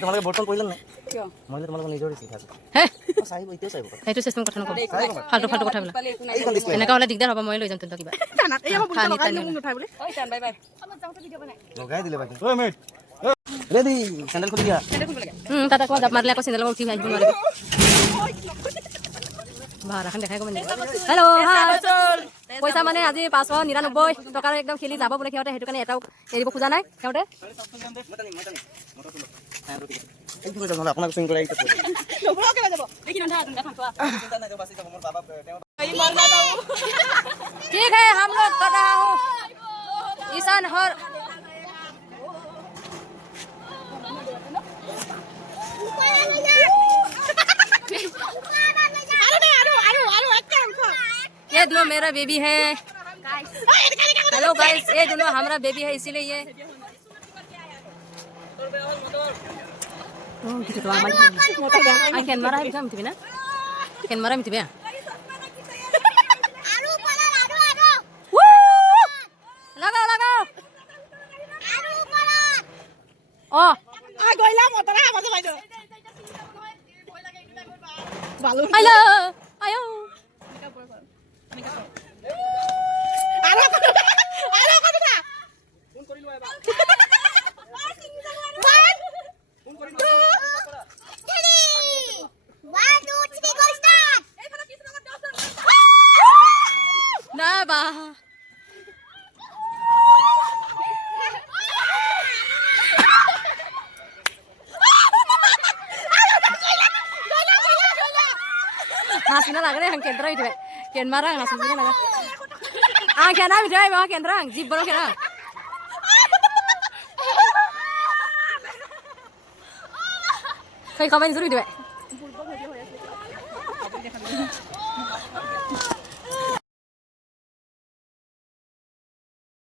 তোমালোকে বৰ্তন কৰিলে নাই কিয় মই তোমালোকে নিজৰ শিকাই আছো হে চাইব এতিয়া চাইব সেইটো চিষ্টেম কথা নকওঁ ফাল্টু ফাল্টু কথাবিলাক এনেকুৱা হ'লে দিগদাৰ হ'ব মই লৈ যাম তেন্তে কিবা বাই বাই লগাই দিলে বাকি ঐ মেট ৰেডি চেন্ডেল খুলি দিয়া তাতে আকৌ জাপ মাৰিলে আকৌ চেন্দেলৰ উঠি আহিব নোৱাৰিব ভাড়াখন দেখাই ক'ব নেকি হেল্ল' পইচা মানে আজি 599 টকাৰ একদম খেলি যাব বোলে সিহঁতে সেইটো কাৰণে এটাও এৰিব খোজা নাই সিহঁতে আপোনাক চিং কৰাই ठीक है हम लोग कर रहा हूँ ईशान हर ये दोनों मेरा बेबी है हेलो गाइस ये दोनों हमारा बेबी है इसीलिए ये I can marah bisa mesti bina can marah mesti bina lagau oh ayo ayo nah bah Hasilnya lagi yang kendra itu, ken marang hasilnya lagi. Kena itu ya, bawa kendra, jeep baru kena. Kayak kapan suruh itu?